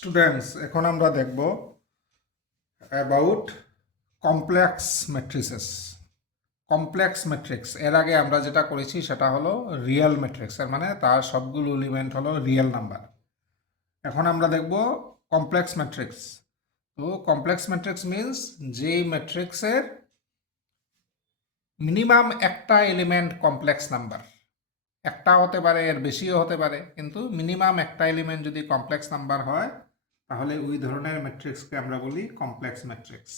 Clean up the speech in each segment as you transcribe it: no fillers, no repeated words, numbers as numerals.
Students, এখন আমরা দেখব about complex matrices. Complex matrix এর আগে আমরা যেটা করেছি সেটা হলো রিয়েল ম্যাট্রিক্স, এর মানে তার সবগুলো এলিমেন্ট হলো রিয়েল নাম্বার। এখন আমরা দেখব কমপ্লেক্স ম্যাট্রিক্স। তো কমপ্লেক্স ম্যাট্রিক্স মিন্স যেই ম্যাট্রিক্সের মিনিমাম একটা এলিমেন্ট কমপ্লেক্স নাম্বার, একটা হতে পারে এর বেশিও হতে পারে, কিন্তু মিনিমাম একটা এলিমেন্ট যদি কমপ্লেক্স নাম্বার হয় তাহলে ওই ধরনের ম্যাট্রিক্সকে আমরা বলি কমপ্লেক্স ম্যাট্রিক্স।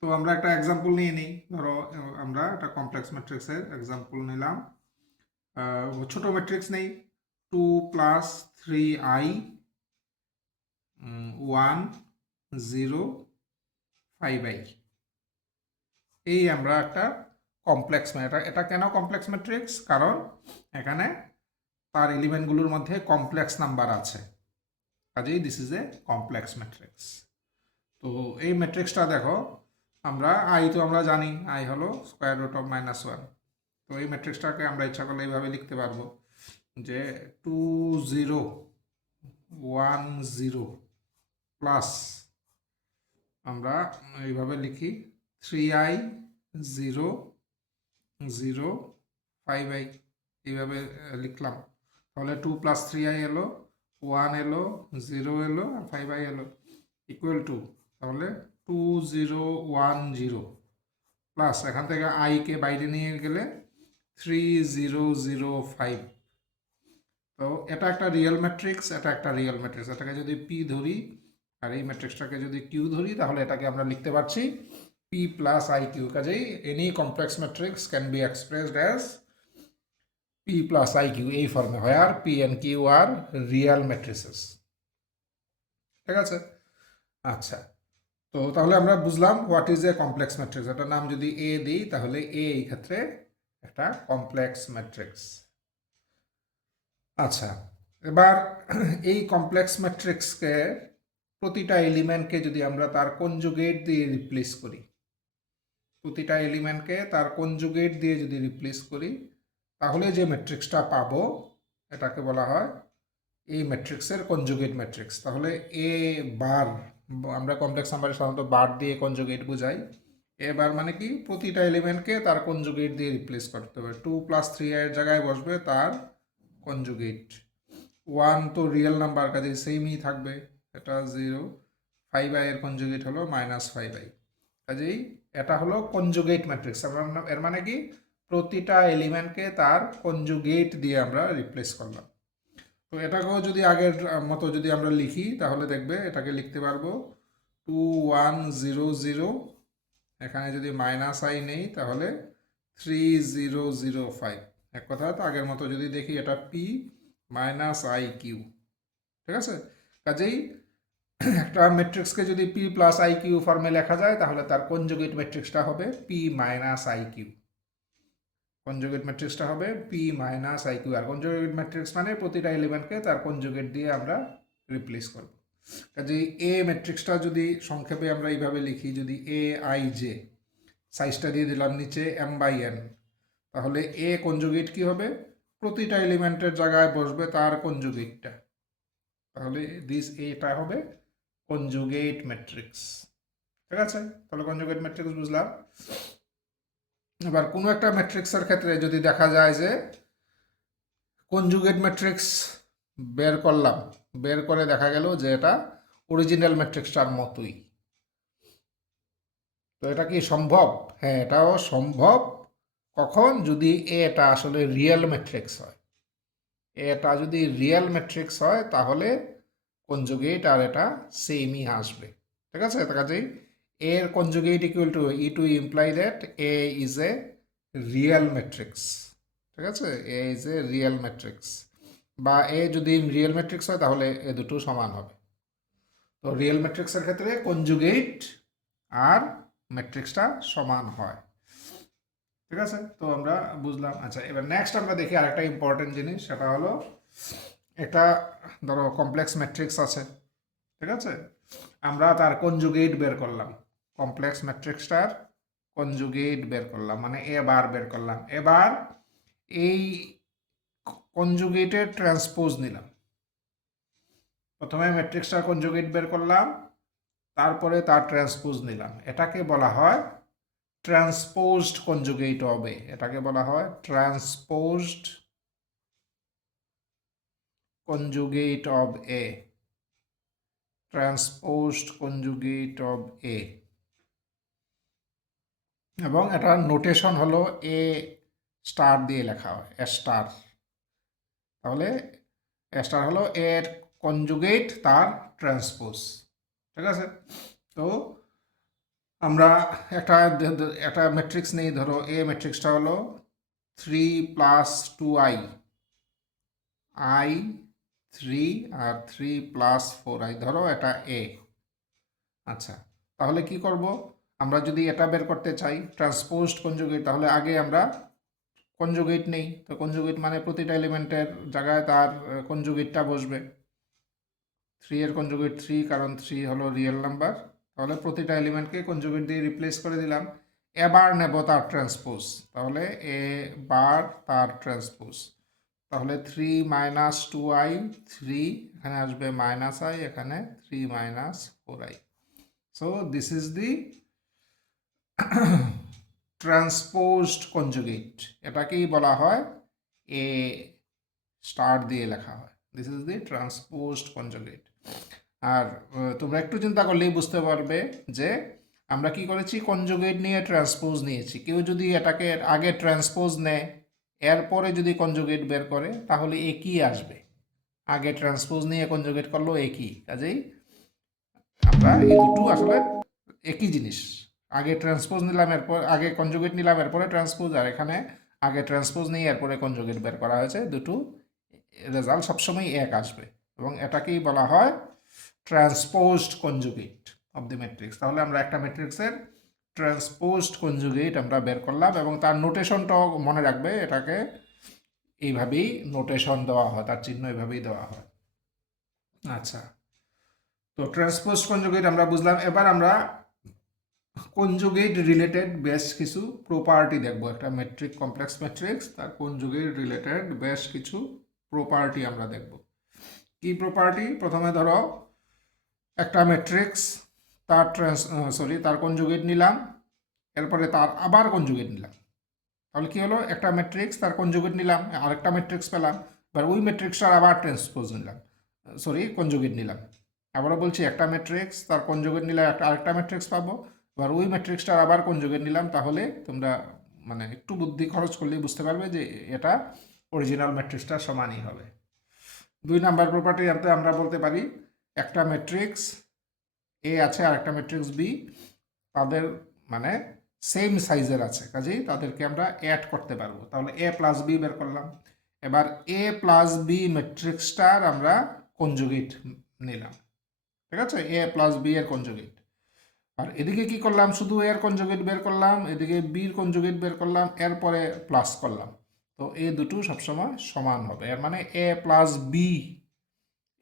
তো আমরা একটা এক্সাম্পল নিয়ে নিই। ধরো আমরা একটা কমপ্লেক্স ম্যাট্রিক্সের এক্সাম্পল নিলাম। ছোট ম্যাট্রিক্স নেই, 2+3i 1 0 5i। এই আমরা একটা কমপ্লেক্স এটা কেন কমপ্লেক্স ম্যাট্রিক্স? কারণ এখানে তার এলিমেন্টগুলোর মধ্যে কমপ্লেক্স নাম্বার আছে, কাজেই this is a complex matrix. তো এই ম্যাট্রিক্সটা দেখো, তো আমরা জানি আই হলো √(-1). তো এই ম্যাট্রিক্সটাকে আমরা ইচ্ছা করলে এইভাবে লিখতে পারবো যে 2 0 1 0 প্লাস আমরা এইভাবে লিখি 3i 0 0 5i, এইভাবে লিখলাম। তাহলে 2+3i এলো, 1 এলো, 0 এলো আর 5i এলো, ইকুয়াল টু তাহলে 2010 প্লাস এখান থেকে আইকে বাইরে নিয়ে গেলে 3005। তো এটা একটা রিয়েল ম্যাট্রিক্স, এটাকে যদি পি ধরি আর এই ম্যাট্রিক্সটাকে যদি কিউ ধরি তাহলে এটাকে আমরা লিখতে পারছি পি প্লাস আই কিউ। কাজেই any complex matrix can be expressed as P plus i Q এই ফর্মে, where P and Q are real matrices. ঠিক আছে? আচ্ছা, তো তাহলে আমরা বুঝলাম what is a complex matrix. এটার নাম যদি এ দিই তাহলে এ এই ক্ষেত্রে একটা কমপ্লেক্স ম্যাট্রিক্স। আচ্ছা, এবার এই কমপ্লেক্স ম্যাট্রিক্সকে প্রতিটা এলিমেন্টকে যদি আমরা তার কনজুগেট দিয়ে রিপ্লেস করি, যদি রিপ্লেস করি তাহলে যে ম্যাট্রিক্সটা পাবো এটাকে বলা হয় এই ম্যাট্রিক্সের কনজুগেট ম্যাট্রিক্স। তাহলে এ বার, আমরা কমপ্লেক্স নাম্বারে সাধারণত বার দিয়ে কনজুগেট বোঝাই। এ বার মানে কি, প্রতিটা এলিমেন্টকে তার কনজুগেট দিয়ে রিপ্লেস করতে হবে। 2+3 এর জায়গায় বসবে তার কনজুগেট। 1 তো রিয়েল নাম্বার, কাজে সেমই থাকবে, এটা 0। 5i এর কনজুগেট হলো -5i, কাজেই এটা হলো কনজুগেট ম্যাট্রিক্স। এর মানে কি, প্রতিটা এলিমেন্টকে তার কনজুগেট দিয়ে আমরা রিপ্লেস করলাম। তো এটাকেও যদি আগের মতো যদি আমরা লিখি তাহলে দেখবে এটাকে লিখতে পারবো 2100, এখানে যদি -i নেই তাহলে 3005। এক কথা তো আগের মতো যদি দেখি এটা পি -i কিউ। ঠিক আছে? কাজেই একটা ম্যাট্রিক্সকে যদি পি প্লাস আই কিউ ফর্মে লেখা যায় তাহলে তার কনজুগেট ম্যাট্রিক্সটা হবে পি -i কিউ। কনজুগেট ম্যাট্রিক্সটা হবে পি -i কিউ। আর কনজুগেট ম্যাট্রিক্স মানে প্রতিটা এলিমেন্টকে তার কনজুগেট দিয়ে আমরা রিপ্লেস করব। কাজেই এ ম্যাট্রিক্সটা যদি সংক্ষেপে আমরা এইভাবে লিখি, যদি এ আই জে, সাইজটা দিয়ে দিলাম নিচে m/n, তাহলে এ কনজুগেট কি হবে, প্রতিটা এলিমেন্টের জায়গায় বসবে তার কনজুগেটটা। তাহলে এটা হবে কনজুগেট ম্যাট্রিক্স। ঠিক আছে? তাহলে কনজুগেট ম্যাট্রিক্স বুঝলাম। এবার কোনো একটা ম্যাট্রিক্সের ক্ষেত্রে যদি দেখা যায় যে কনজুগেট ম্যাট্রিক্স বের করে দেখা গেল যে এটা অরিজিনাল ম্যাট্রিক্সটার মতোই, তো এটা কি সম্ভব? হ্যাঁ, এটাও সম্ভব। কখন? যদি এটা আসলে রিয়েল ম্যাট্রিক্স হয়। এটা যদি রিয়েল ম্যাট্রিক্স হয় তাহলে কনজুগেট আর এটা সেমই আসবে। ঠিক আছে? কাজেই এর conjugate equal to to imply that A is a real matrix. ঠিক আছে? A is a real matrix, বা এ যদি রিয়েল ম্যাট্রিক্স হয় তাহলে এ দুটো সমান হবে। তো রিয়েল ম্যাট্রিক্সের ক্ষেত্রে কনজুগেট আর ম্যাট্রিক্সটা সমান হয়। ঠিক আছে? তো আমরা বুঝলাম। আচ্ছা, এবার নেক্সট আমরা দেখি আরেকটা ইম্পর্টেন্ট জিনিস, সেটা হলো একটা ধরো কমপ্লেক্স ম্যাট্রিক্স আছে। ঠিক আছে? আমরা তার কনজুগেট বের করলাম, কমপ্লেক্স ম্যাট্রিক্সটার কনজুগেট বের করলাম, মানে এ বার বের করলাম। এবার এই কনজুগেটের ট্রান্সপোজ নিলাম। প্রথমে ম্যাট্রিক্সটার কনজুগেট বের করলাম, তারপরে তার ট্রান্সপোজ নিলাম। এটাকে বলা হয় ট্রান্সপোজড কনজুগেট অফ এ। এটাকে বলা হয় transposed conjugate of A. Transposed conjugate of A. এবং এটার নোটেশন হলো এ স্টার দিয়ে লেখা হয়, এ স্টার। তাহলে এ স্টার হলো এর কনজুগেট তার ট্রান্সপোজ। ঠিক আছে? তো আমরা একটা একটা ম্যাট্রিক্স নেই, ধরো এ ম্যাট্রিক্সটা হলো 3 + 2i, i 3 আর 3 + 4i, ধরো এটা এ। আচ্ছা, তাহলে কি করব? আমরা যদি এটা বের করতে চাই ট্রান্সপোজড কনজুগেট, তাহলে আগে আমরা কনজুগেট নেই। তো কনজুগেট মানে প্রতিটা এলিমেন্টের জায়গায় তার কনজুগেটটা বসবে। 3 এর কনজুগেট 3, কারণ 3 হলো রিয়েল নাম্বার। তাহলে প্রতিটা এলিমেন্টকে কনজুগেট দিয়ে রিপ্লেস করে দিলাম। এবার নেব তার ট্রান্সপোজ, তাহলে এ বার তার ট্রান্সপোজ। তাহলে 3 - 2i, 3 এখানে আসবে -i, এখানে 3 - 4i। So this is the transposed conjugate. এটাকেই বলা হয় এ স্টার দিয়ে লেখা হয়। This is the transposed conjugate. আর তোমরা একটু চিন্তা করলেই বুঝতে পারবে যে আমরা কি করেছি, কনজুগেট নিয়ে ট্রান্সপোজ নিয়েছি। কেউ যদি এটাকে আগে ট্রান্সপোজ নেয়, এরপরে যদি কনজুগেট বের করে, তাহলে একই আসবে। আগে ট্রান্সপোজ নিয়ে কনজুগেট করলো একই, কাজেই আমরা এই দুটো আসলে একই জিনিস। আগে ট্রান্সপোজ নিলাম, এরপর আগে কনজুগেট নিলাম, এরপরে ট্রান্সপোজ। আর এখানে আগে ট্রান্সপোজ নিয়ে এরপরে কনজুগেট বের করা হয়েছে। দুটো রেজাল্ট সবসময় এক আসবে, এবং এটাকেই বলা হয় transposed conjugate of the matrix. তাহলে আমরা একটা ম্যাট্রিক্সের ট্রান্সপোজড কনজুগেট আমরা বের করলাম, এবং তার নোটেশনটাও মনে রাখবে। এটাকে এইভাবেই নোটেশন দেওয়া হয়, তার চিহ্ন এইভাবেই দেওয়া হয়। আচ্ছা, তো ট্রান্সপোজড কনজুগেট আমরা বুঝলাম। এবার আমরা কনজুগেট রিলেটেড বেশ কিছু প্রপার্টি দেখব। একটা ম্যাট্রিক, কমপ্লেক্স ম্যাট্রিক্স, তার কনজুগেট রিলেটেড বেশ কিছু প্রপার্টি আমরা দেখব। কি প্রপার্টি? প্রথমে ধরো একটা ম্যাট্রিক্স, তার তার কনজুগেট নিলাম, এরপরে তার আবার কনজুগেট নিলাম। তাহলে কি হলো? একটা ম্যাট্রিক্স, তার কনজুগেট নিলাম, আরেকটা ম্যাট্রিক্স পেলাম। এবার ওই ম্যাট্রিক্সটার আবার ট্রান্সপোজ নিলাম, কনজুগেট নিলাম। আবারও বলছি, একটা ম্যাট্রিক্স, তার কনজুগেট নিলে আরেকটা ম্যাট্রিক্স পাবো। এবার ওই ম্যাট্রিক্সটার আবার কনজুগেট নিলাম। তাহলে তোমরা মানে একটু বুদ্ধি খরচ করলেই বুঝতে পারবে যে এটা অরিজিনাল ম্যাট্রিক্সটার সমানই হবে। 2 নাম্বার প্রপার্টি আমরা বলতে পারি, একটা ম্যাট্রিক্স এ আছে আর একটা ম্যাট্রিক্স বি, তাদের মানে সেম সাইজের আছে, কাজেই তাদেরকে আমরা অ্যাড করতে পারবো। তাহলে এ প্লাস বি বের করলাম। এবার এ প্লাস বি ম্যাট্রিক্সটার আমরা কনজুগেট নিলাম। ঠিক আছে? এ প্লাস বি এর কনজুগেট। আর এদিকে কি করলাম? শুধু এর কনজুগেট বের করলাম, এদিকে বির কনজুগেট বের করলাম, এরপরে প্লাস করলাম। তো এই দুটো সবসময় সমান হবে। এর মানে এ প্লাস বি,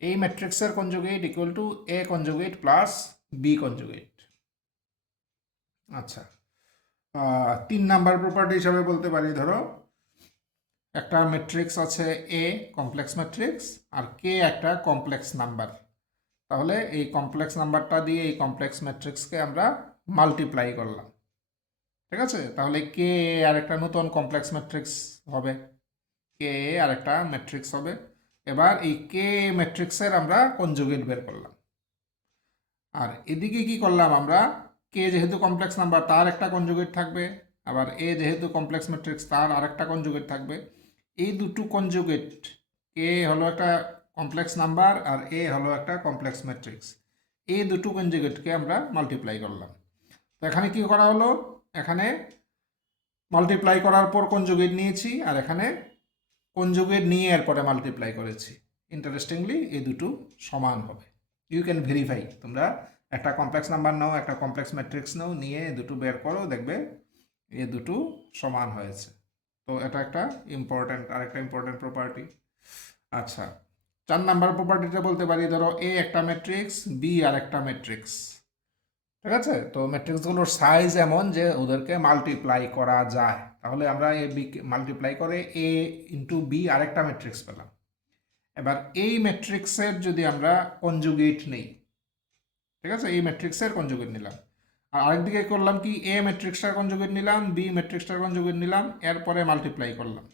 এই ম্যাট্রিক্সের conjugate equal to A conjugate plus B conjugate. আচ্ছা, 3 নাম্বার প্রপার্টি হিসাবে বলতে পারি, ধরো একটা ম্যাট্রিক্স আছে এ, কমপ্লেক্স ম্যাট্রিক্স, আর কে একটা কমপ্লেক্স নাম্বার। তাহলে এই কমপ্লেক্স নাম্বারটা দিয়ে এই কমপ্লেক্স ম্যাট্রিক্সকে আমরা মাল্টিপ্লাই করলাম। ঠিক আছে? তাহলে কে আর একটা নতুন কমপ্লেক্স ম্যাট্রিক্স হবে, কে আর একটা ম্যাট্রিক্স হবে। এবার এই কে ম্যাট্রিক্সের আমরা কনজুগেট বের করলাম। আর এদিকে কি করলাম আমরা? কে যেহেতু কমপ্লেক্স নাম্বার, তার একটা কনজুগেট থাকবে। আবার এ যেহেতু কমপ্লেক্স ম্যাট্রিক্স, তার আরেকটা কনজুগেট থাকবে। এই দুটো কনজুগেট, কে হলো একটা কমপ্লেক্স নাম্বার আর এ হলো একটা কমপ্লেক্স ম্যাট্রিক্স, এই দুটো কনজুগেটকে আমরা মাল্টিপ্লাই করলাম। তো এখানে কি করা হলো? এখানে মাল্টিপ্লাই করার পর কনজুগেট নিয়েছি, আর এখানে কনজুগেট নিয়ে এরপরে মাল্টিপ্লাই করেছি। ইন্টারেস্টিংলি এই দুটো সমান হবে। You can verify. তোমরা একটা কমপ্লেক্স নাম্বার নাও, একটা কমপ্লেক্স ম্যাট্রিক্স নাও, নিয়ে দুটো বের করো, দেখবে এই দুটো সমান হয়েছে। তো এটা একটা আরেকটা ইম্পর্টেন্ট প্রপার্টি। আচ্ছা, 4 নাম্বার প্রপার্টিটা বলতে পারি, ধরো এ একটা ম্যাট্রিক্স, বি আর একটা ম্যাট্রিক্স। ঠিক আছে? তো ম্যাট্রিক্সগুলোর সাইজ এমন যে ওদেরকে মাল্টিপ্লাই করা যায়। তাহলে আমরা এ বি মাল্টিপ্লাই করে এ ইন্টু বি আরেকটা ম্যাট্রিক্স পেলাম। এবার এই ম্যাট্রিক্সের যদি আমরা কনজুগেট নেই, ঠিক আছে, এই ম্যাট্রিক্সের কনজুগেট নিলাম, আর আরেকদিকে করলাম কি, এ ম্যাট্রিক্সটার কনজুগেট নিলাম, বি ম্যাট্রিক্সটার কনজুগেট নিলাম, এরপরে মাল্টিপ্লাই করলাম।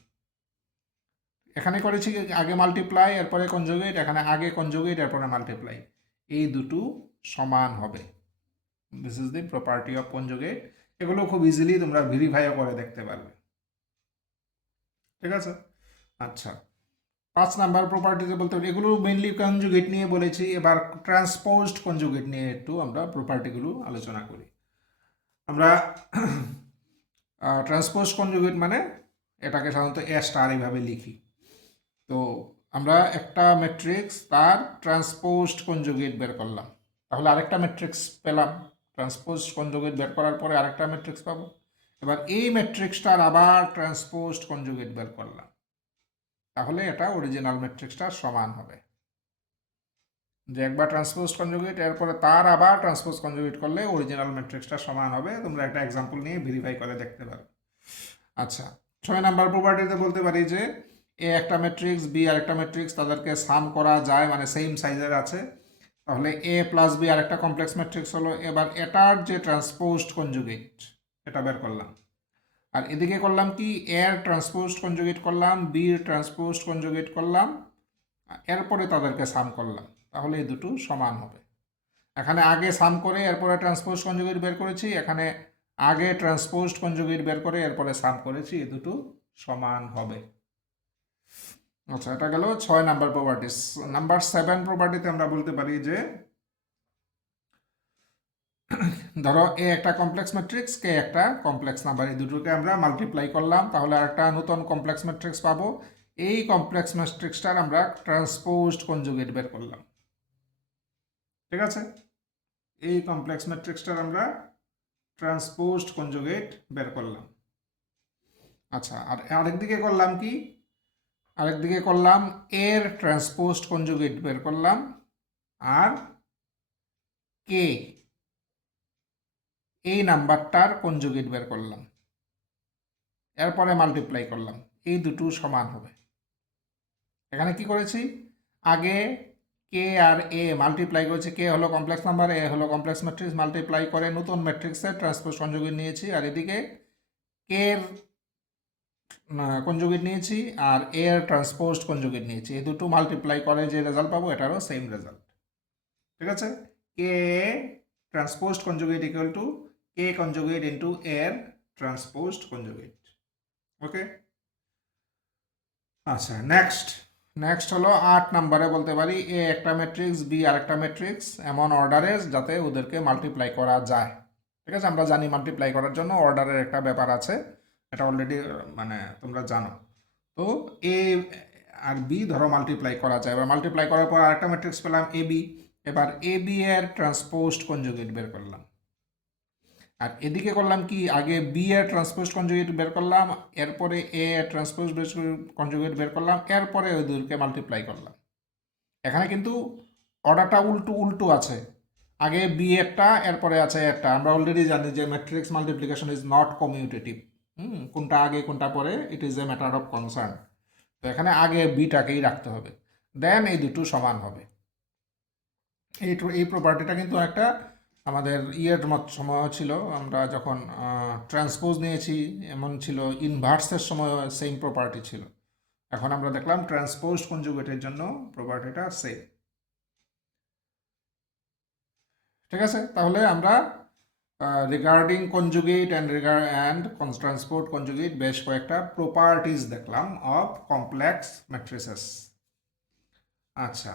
এখানে করেছি আগে মাল্টিপ্লাই এরপরে কনজুগেট, এখানে আগে কনজুগেট এরপরে মাল্টিপ্লাই, এই দুটো সমান হবে। This is the property of conjugate. এগুলো খুব ইজিলি তোমরা ভেরিফাইও করে দেখতে পারবে, ঠিক আছে। আচ্ছা, 5 নাম্বার প্রপার্টিতে বলতে পারি, এগুলো মেইনলি কনজুগেট নিয়ে বলেছি। এবার ট্রান্সপোজড কনজুগেট নিয়ে একটু আমরা প্রপার্টিগুলো আলোচনা করি। আমরা ট্রান্সপোজ কনজুগেট মানে এটাকে সাধারণত এ স্টার এইভাবে লিখি। তো আমরা একটা ম্যাট্রিক্স তার ট্রান্সপোজড কনজুগেট বের করলাম, তাহলে আরেকটা ম্যাট্রিক্স পেলাম। ট্রান্সপোজড কনজুগেট বের করার পরে আরেকটা ম্যাট্রিক্স পাবো। এবার এই ম্যাট্রিক্সটার আবার ট্রান্সপোজড কনজুগেট বের করলাম, তাহলে এটা অরিজিনাল ম্যাট্রিক্সটার সমান হবে। যে একবার ট্রান্সপোজ কনজুগেট এরপরে তার আবার ট্রান্সপোজ কনজুগেট করলে অরিজিনাল ম্যাট্রিক্সটা সমান হবে। তোমরা একটা এক্সাম্পল নিয়ে ভেরিফাই করে দেখতে পারো। আচ্ছা, 6 নাম্বার প্রপার্টিতে বলতে পারি যে এ একটা ম্যাট্রিক্স, বি আরেকটা ম্যাট্রিক্স, তাদেরকে সাম করা যায়, মানে সেম সাইজের আছে, তাহলে এ প্লাস বি আরেকটা কমপ্লেক্স ম্যাট্রিক্স হলো। এবার এটার যে ট্রান্সপোজড কনজুগেট এটা বের করলাম, আর এদিকে করলাম কি, এর ট্রান্সপোজড কনজুগেট করলাম, বির ট্রান্সপোজড কনজুগেট করলাম, এরপরে তাদেরকে সাম করলাম, তাহলে এই দুটো সমান হবে। এখানে আগে সাম করে এরপরে ট্রান্সপোজ কনজুগেট বের করেছি, এখানে আগে ট্রান্সপোজড কনজুগেট বের করে এরপরে সাম করেছি, এই দুটো সমান হবে। আচ্ছা, এটা গেল 6 নাম্বার প্রপার্টি। নাম্বার 7 প্রপার্টিতে আমরা বলতে পারি যে ধরো এ একটা কমপ্লেক্স ম্যাট্রিক্স, কে একটা কমপ্লেক্স নাম্বার, এই দুটোকে আমরা মাল্টিপ্লাই করলাম, তাহলে একটা নতুন কমপ্লেক্স ম্যাট্রিক্স পাবো। এই কমপ্লেক্স ম্যাট্রিক্সটার আমরা ট্রান্সপোজড কনজুগেট বের করলাম, ঠিক আছে। এই কমপ্লেক্স ম্যাট্রিক্সটার আমরা ট্রান্সপোজড কনজুগেট বের করলাম। আচ্ছা, আর আরেকদিকে করলাম কি, আরেকদিকে করলাম এর ট্রান্সপোজড কনজুগেট বের করলাম, আর কে এই নাম্বারটার কনজুগেট বের করলাম, এরপরে মাল্টিপ্লাই করলাম, এই দুটো সমান হবে। এখানে কি করেছি, আগে কে আর এ মাল্টিপ্লাই করেছি, কে হলো কমপ্লেক্স নাম্বার, এ হলো কমপ্লেক্স ম্যাট্রিক্স, মাল্টিপ্লাই করে নতুন ম্যাট্রিক্সের ট্রান্সপোজ কনজুগেট নিয়েছি, আর এদিকে কে এর কনজুগেট নিয়েছি আর এর ট্রান্সপোজড কনজুগেট নিয়েছি, এই দুটো মাল্টিপ্লাই করে যে রেজাল্ট পাবো এটারও সেম রেজাল্ট, ঠিক আছে। K transposed conjugate equal to k conjugate into এর ট্রান্সপোজড কনজুগেট, ওকে। আচ্ছা, নেক্সট হলো 8 নাম্বারে বলতে পারি এ একটা ম্যাট্রিক্স, বি আরেকটা ম্যাট্রিক্স, এমন অর্ডারে যাতে ওদেরকে মাল্টিপ্লাই করা যায়, ঠিক আছে। আমরা জানি মাল্টিপ্লাই করার জন্য অর্ডারের একটা ব্যাপার আছে, এটা অলরেডি মানে তোমরা জানো। তো এ আর বি ধরো মাল্টিপ্লাই করা যায়, এবার মাল্টিপ্লাই করার পর আরেকটা ম্যাট্রিক্স পেলাম এ বি, এবার এ বি এর ট্রান্সপোজড কনজুগেট বের করলাম, আর এদিকে করলাম কি, আগে বি এর ট্রান্সপোজ কনজুগেট বের করলাম, এরপরে এ এর ট্রান্সপোজ কনজুগেট বের করলাম, এরপরে ওই দুটোকে মাল্টিপ্লাই করলাম। এখানে কিন্তু অর্ডারটা উল্টো উল্টো আছে, আগে বি একটা এরপরে আছে একটা। আমরা অলরেডি জানি যে matrix multiplication is not commutative, কোনটা আগে কোনটা পরে it is a matter of concern. তো এখানে আগে বিটাকেই রাখতে হবে, দেন এই দুটো সমান হবে। এই প্রপার্টিটা কিন্তু একটা আমাদের ইয়ের মত সময় ছিল, আমরা যখন ট্রান্সপোজ নিয়েছি এমন ছিল, ইনভার্সের সময় সেম প্রপার্টি ছিল। এখন আমরা দেখলাম ট্রান্সপোজ কনজুগেটের জন্য প্রপার্টিটা সেম, ঠিক আছে। তাহলে আমরা regarding conjugate and transport conjugate বেশ কয়েকটা প্রপার্টিজ দেখলাম অফ কমপ্লেক্স ম্যাট্রিসেস। আচ্ছা,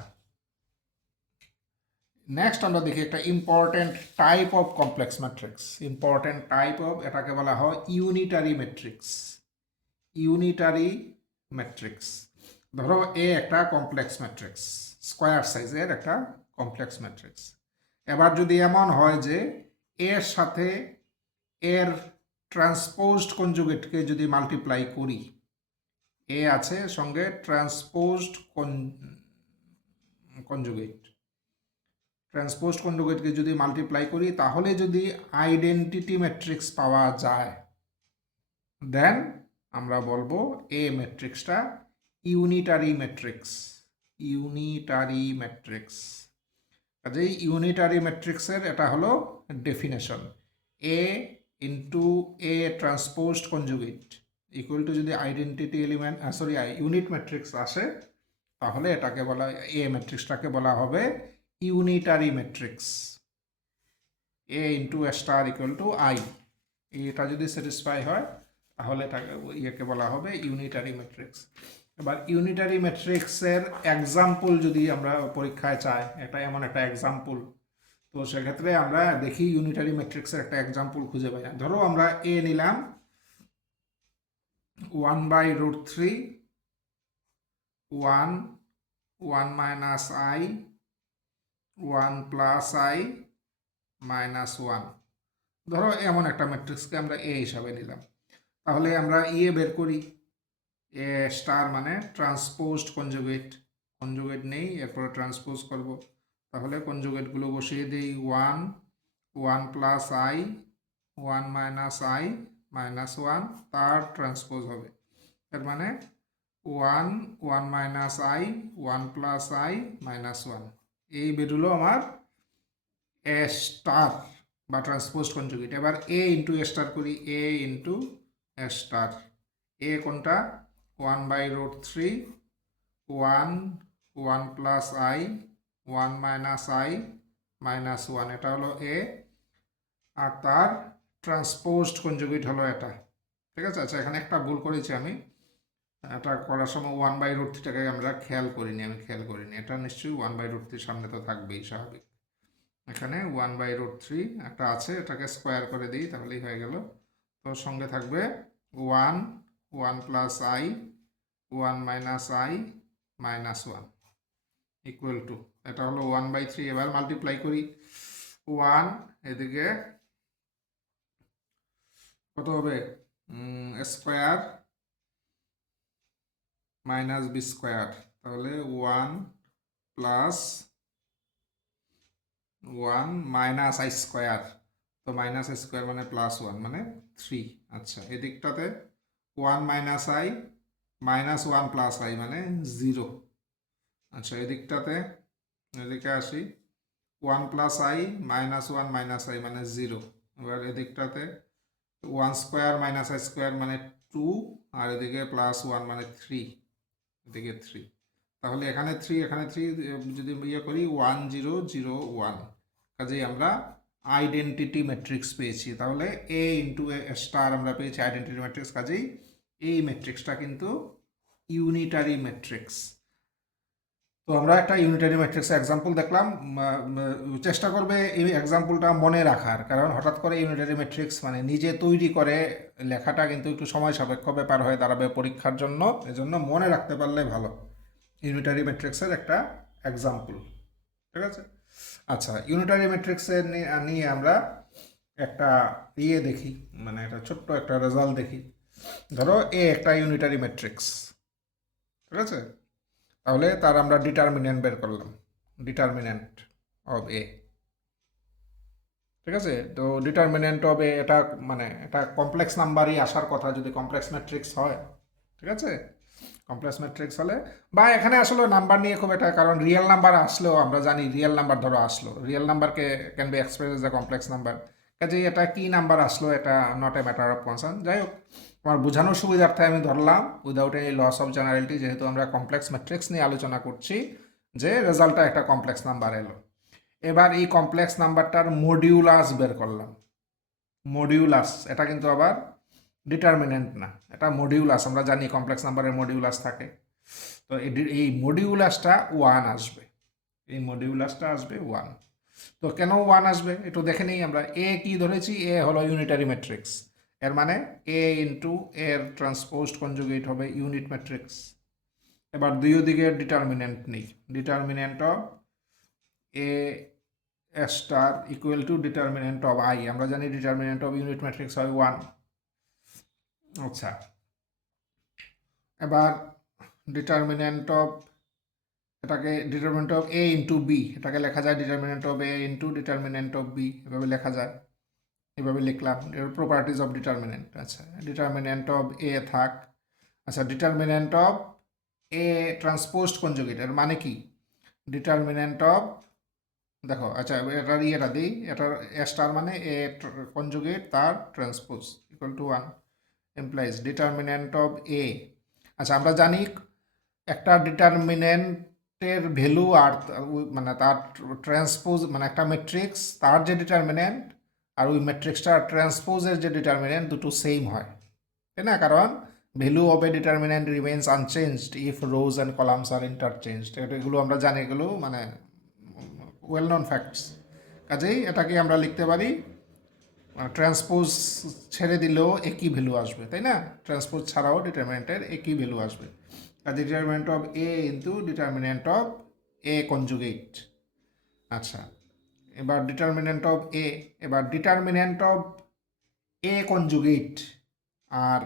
নেক্সট আমরা দেখি একটা important type of complex matrix. Important type of, এটাকে বলা হয় ইউনিটারি ম্যাট্রিক্স। ইউনিটারি ম্যাট্রিক্স, ধরো এ একটা কমপ্লেক্স ম্যাট্রিক্স, স্কোয়ার সাইজের একটা কমপ্লেক্স ম্যাট্রিক্স। এবার যদি এমন হয় যে এর সাথে এর ট্রান্সপোজড কনজুগেটকে যদি মাল্টিপ্লাই করি, এ আছে সঙ্গে ট্রান্সপোজড কনজুগেট, ট্রান্সপোজড কনজুগেটকে যদি মাল্টিপ্লাই করি, তাহলে যদি আইডেন্টিটি ম্যাট্রিক্স পাওয়া যায়, দেন আমরা বলবো এ ম্যাট্রিক্সটা ইউনিটারি ম্যাট্রিক্স। Unitary matrix. কাজেই ইউনিটারি ম্যাট্রিক্সের এটা হলো definition, A into A transposed conjugate equal to যদি আইডেন্টিটি এলিমেন্ট ইউনিট ম্যাট্রিক্স আসে, তাহলে এটাকে বলা, এ ম্যাট্রিক্সটাকে বলা হবে unitary matrix. A into A star equal to I, এটা যদি স্যাটিসফাই হয় তাহলে এটাকে ইয়েকে বলা হবে ইউনিটারি ম্যাট্রিক্স। এবার ইউনিটারি ম্যাট্রিক্সের এক্সাম্পল যদি আমরা পরীক্ষায় চাই, এটা এমন একটা এক্সাম্পল, তো সেক্ষেত্রে আমরা দেখি ইউনিটারি ম্যাট্রিক্সের একটা এক্সাম্পল খুঁজে পাই না। ধরো আমরা এ নিলাম 1/√3 1 1 minus I 1 plus I minus 1, ধরো এমন একটা ম্যাট্রিক্সকে আমরা এ হিসাবে নিলাম। তাহলে আমরা ইয়ে বের করি, এ স্টার মানে ট্রান্সপোজড কনজুগেট, কনজুগেট নেই, এরপরে ট্রান্সপোজ করব। তাহলে কনজুগেটগুলো বসিয়ে দিই, 1 1 plus I 1 minus I minus 1, তার ট্রান্সপোজ হবে। এর মানে 1 1 minus I 1 plus I minus 1, এই বেরোলো আমার এ স্টার বা ট্রান্সপোজড কনজুগেট। এবার এ ইন্টু এ স্টার করি, এ ইন্টু এ স্টার, এ কোনটা 1/√3 1 1 plus I 1 minus I minus 1, এটা হলো এ, আর তার ট্রান্সপোজড কনজুগেট হলো এটা। ঠিক আছে। আচ্ছা, এখানে একটা ভুল করেছি আমি, এটা করার সময় 1/√3টাকে আমরা খেয়াল করিনি, এটা নিশ্চয়ই 1/√3 সামনে তো থাকবেই, স্বাভাবিক। এখানে 1/√3 একটা আছে, এটাকে স্কোয়ার করে দিই তাহলেই হয়ে গেল। তো সঙ্গে থাকবে 1 1 plus I 1 minus I minus 1 equal to, এটা হলো 1/3। এবার মাল্টিপ্লাই করি, 1 এদিকে কত হবে, স্কোয়ার মাইনাস বি স্কোয়ার, তাহলে 1 প্লাস 1 মাইনাস আই স্কোয়ার, তো মাইনাস আই স্কোয়ার মানে প্লাস 1 মানে 3। আচ্ছা, এদিকটাতে 1 minus I minus 1 plus I মানে 0। আচ্ছা, এদিকটাতে এদিকে আসি, 1 plus I minus 1 minus I মানে 0। এবার এদিকটাতে 1 স্কোয়ার মাইনাস আই স্কোয়ার মানে 2, আর এদিকে প্লাস 1 মানে 3, এদিকে 3। তাহলে এখানে 3 এখানে 3 যদি ইয়ে করি 1 0 0 1, কাজেই আমরা আইডেন্টিটি ম্যাট্রিক্স পেয়েছি। তাহলে এ ইন্টু এ স্টার আমরা পেয়েছি আইডেন্টিটি ম্যাট্রিক্স, কাজেই এই ম্যাট্রিক্সটা কিন্তু ইউনিটারি ম্যাট্রিক্স। তো আমরা একটা ইউনিটারি ম্যাট্রিক্সের এক্সাম্পল দেখলাম, চেষ্টা করবে এই এক্সাম্পলটা মনে রাখার, কারণ হঠাৎ করে ইউনিটারি ম্যাট্রিক্স মানে নিজে তৈরি করে লেখাটা কিন্তু একটু সময় সাপেক্ষ ব্যাপার হয়ে দাঁড়াবে পরীক্ষার জন্য, এজন্য মনে রাখতে পারলে ভালো ইউনিটারি ম্যাট্রিক্সের একটা এক্সাম্পল। ঠিক আছে। আচ্ছা, ইউনিটারি ম্যাট্রিক্সের নিয়ে আমরা একটা ইয়ে দেখি, মানে একটা ছোট্ট একটা রেজাল্ট দেখি। ধরো এ একটা ইউনিটারি ম্যাট্রিক্স, ঠিক আছে। তাহলে তার আমরা ডিটারমিনেন্ট বের করলাম, ডিটারমিনেন্ট অফ এ। ঠিক আছে। তো ডিটারমিনেন্ট অফ এ এটা মানে এটা কমপ্লেক্স নাম্বারই আসার কথা যদি কমপ্লেক্স ম্যাট্রিক্স হয়। ঠিক আছে। কমপ্লেক্স ম্যাট্রিক্স হলে, বা এখানে আসলে নাম্বার নিয়ে খুব একটা, কারণ রিয়েল নাম্বার আসলেও আমরা জানি রিয়েল নাম্বার ধরো আসলো, রিয়েল নাম্বারকে can be express as a complex number, কাজেই এটা কি নাম্বার আসলো এটা not a matter of concern. যাই হোক, আমার বোঝানোর সুবিধার্থে আমি ধরলাম without any loss of generality, যেহেতু আমরা কমপ্লেক্স ম্যাট্রিক্স নিয়ে আলোচনা করছি, যে রেজাল্টটা একটা কমপ্লেক্স নাম্বার এলো। এবার এই কমপ্লেক্স নাম্বারটার মডিউলাস বের করলাম। মডিউলাস, এটা কিন্তু আবার ডিটারমিনেন্ট না, এটা মডিউলাস। আমরা জানি কমপ্লেক্স নাম্বারের মডিউলাস থাকে, তো এই মডিউলাসটা 1 আসবে, এই মডিউলাসটা আসবে 1। তো কেন 1 আসবে একটু দেখে নিই আমরা। এ কি ধরেছি, এ হলো ইউনিটারি ম্যাট্রিক্স, এর মানে এ ইন্টু এর ট্রান্সপোজড কনজুগেট হবে ইউনিট ম্যাট্রিক্স। এবার দুই দিকে ডিটারমিনেন্ট নেই, determinant of A star equal two determinant of I, আমরা জানি ডিটারমিনেন্ট অফ ইউনিট ম্যাট্রিক্স হয় 1। আচ্ছা, এবার ডিটারমিনেন্ট অফ এটাকে determinant of A into B, এটাকে লেখা যায় determinant of A into determinant of B, এভাবে লেখা যায়, এভাবে লিখলাম। এর প্রপার্টিজ অফ ডিটারমিনেন্ট। আচ্ছা, ডিটারমিনেন্ট অফ এ থাক, আচ্ছা determinant of A transposed conjugate, এর মানে কি ডিটারমিনেন্ট অফ, দেখো আচ্ছা এটার ইয়েটা দিই, এটার এ স্টার মানে এ কনজুগেট তার transpose equal to 1 implies determinant of A. আচ্ছা আমরা জানি একটা ডিটারমিনেন্টের ভ্যালু আর মানে তার ট্রান্সপোজ মানে একটা ম্যাট্রিক্স তার যে ডিটারমিনেন্ট আর ওই ম্যাট্রিক্সটার ট্রান্সপোজের যে ডিটারমিনেন্ট দুটো সেম হয়, তাই না? কারণ value of a determinant remains unchanged if rows and columns are interchanged. এগুলো আমরা জানি, এগুলো মানে ওয়েল নন ফ্যাক্টস। কাজেই এটাকে আমরা লিখতে পারি ট্রান্সপোজ ছেড়ে দিলেও একই ভ্যালু আসবে, তাই না? ট্রান্সপোজ ছাড়াও ডিটারমিনেন্টের একই ভ্যালু আসবে। আর determinant of A into determinant of A conjugate. আচ্ছা এবার ডিটারমিনেন্ট অফ এ, এবার ডিটারমিনেন্ট অফ এ কনজুগেট আর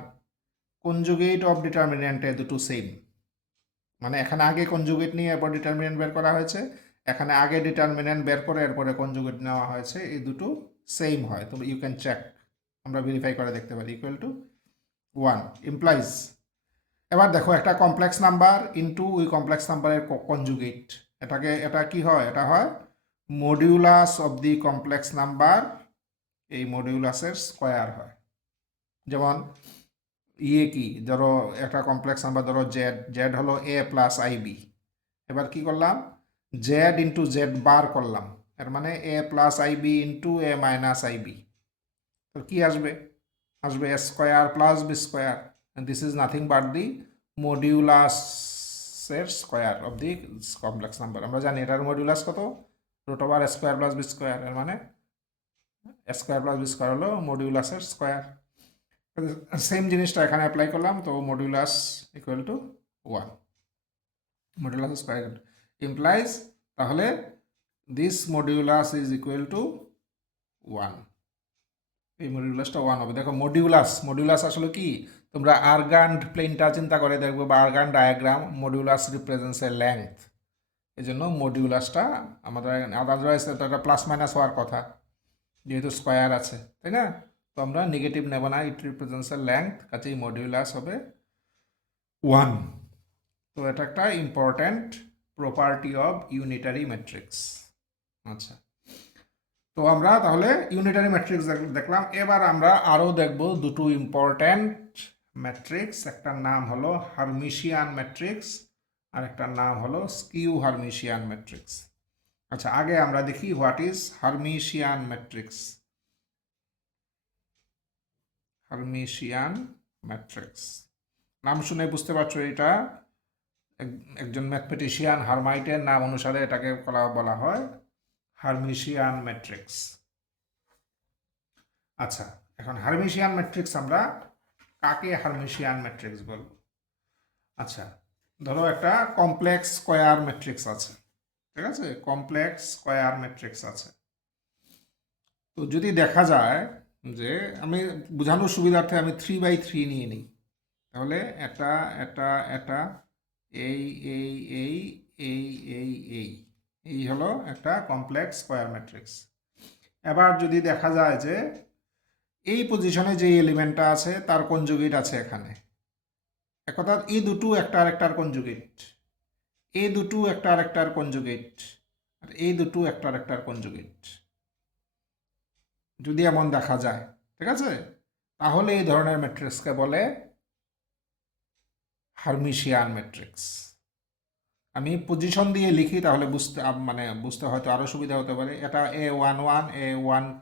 কনজুগেট অফ ডিটারমিনেন্টে দুটো সেম, মানে এখানে আগে কনজুগেট নিয়ে এরপর ডিটারমিনেন্ট বের করা হয়েছে, এখানে আগে ডিটারমিনেন্ট বের করে এরপরে কনজুগেট নেওয়া হয়েছে, এই দুটো সেম হয়। তো ইউ ক্যান চেক, আমরা ভেরিফাই করে দেখতে পারি ইকুয়াল টু 1 ইমপ্লাইজ। এবার দেখো একটা কমপ্লেক্স নাম্বার ইনটু ওই কমপ্লেক্স নাম্বারের কনজুগেট, এটা কি হয়? এটা হয় modulus of the complex number, এই মডিউলাসের স্কোয়ার হয়। যেমন কি ধরো একটা কমপ্লেক্স নাম্বার ধরো জেড, জেড হলো এ প্লাস আইবি, এবার কি করলাম জেড ইন্টু জেড বার করলাম, এর মানে a plus i b into a minus i b, তো কি আসবে? আসবে a square plus b square, this is nothing but the মডিউলাসের square of the complex number. আমরা জানি এটার মডিউলাস কত, root over square plus b square, এর মানে স্কোয়ার প্লাস বি স্কোয়ার হলো মডিউলাসের স্কোয়ার। সেম জিনিসটা এখানে অ্যাপ্লাই করলাম, তো modulus equal to 1, modulus square implies, তাহলে this modulus is equal to 1, এই মডিউলাসটা 1 হবে। দেখো মডিউলাস, মডিউলাস আসলে কি, তোমরা আর্গান্ড প্লেনটা চিন্তা করে দেখবে বা আর্গান ডায়াগ্রাম, মডিউলাস রিপ্রেজেন্টস এর লেংথ, এই জন্য মডিউলাসটা আমাদের, আদারওয়াইজ এটা প্লাস মাইনাস হওয়ার কথা যেহেতু স্কোয়ার আছে, তাই না? তো আমরা নেগেটিভ নেব না, ইট রিপ্রেজেন্টস এর লেংথ, কাজেই মডিউলাস হবে 1। তো এটা একটা important property of unitary matrix. আচ্ছা তো আমরা তাহলে ইউনিটারি ম্যাট্রিক্স দেখলাম, এবার আমরা আরও দেখব দুটো ইম্পর্ট্যান্ট ম্যাট্রিক্স, একটার নাম হলো হার্মিশিয়ান ম্যাট্রিক্স আর একটার নাম হলো স্কিউ হার্মিশিয়ান ম্যাট্রিক্স। আচ্ছা আগে আমরা দেখি what is Hermitian matrix. Hermitian matrix নাম শুনে বুঝতে পারছো এটা একজন ম্যাথমেটিশিয়ান হারমাইটের নাম অনুসারে এটাকে বলা হয় হার্মিশিয়ান ম্যাট্রিক্স। আচ্ছা এখন হার্মিশিয়ান ম্যাট্রিক্স আমরা কাকে হার্মিশিয়ান ম্যাট্রিক্স বলবো? আচ্ছা ধরো একটা কমপ্লেক্স স্কোয়ার ম্যাট্রিক্স আছে, ঠিক আছে, কমপ্লেক্স স্কোয়ার ম্যাট্রিক্স আছে। তো যদি দেখা যায় যে আমি বোঝানোর সুবিধার্থে আমি 3/3 নিয়ে নিই, তাহলে এটা এটা এটা এই এই এই এই এই এই এই হলো একটা কমপ্লেক্স স্কোয়ার ম্যাট্রিক্স। এবার যদি দেখা যায় যে এই পজিশনে যে এলিমেন্টটা আছে তার কনজুগেট আছে এখানে, এক অর্থাৎ এই দুটো একটা আরেকটার কনজুগেট, এই দুটো একটা আরেকটার কনজুগেট, আর এই দুটো একটা আরেকটার কনজুগেট, যদি এমন দেখা যায়, ঠিক আছে, তাহলে এই ধরনের ম্যাট্রিক্সকে বলে হার্মিশিয়ান ম্যাট্রিক্স। আমি পজিশন দিয়ে লিখি তাহলে বুঝতে হয়তো আরও সুবিধা হতে পারে। এটা A11, A12,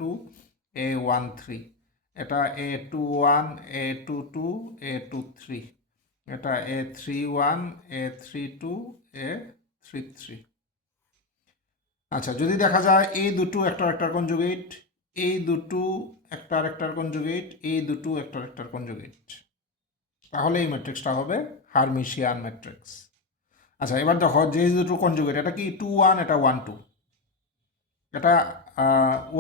A13, এটা A21, A22, A23, এটা A31, A32, A33। আচ্ছা যদি দেখা যায় এই দুটো একটা আরেকটার কনজুগেট, এই দুটো একটা আরেকটার কনজুগেট, এই দুটো একটা আরেকটার কনজুগেট, তাহলে এই ম্যাট্রিক্সটা হবে হার্মিশিয়ান ম্যাট্রিক্স। আচ্ছা এবার দেখো যে দুটো কনজুগেট, এটা কি 2-1, এটা 1-2, এটা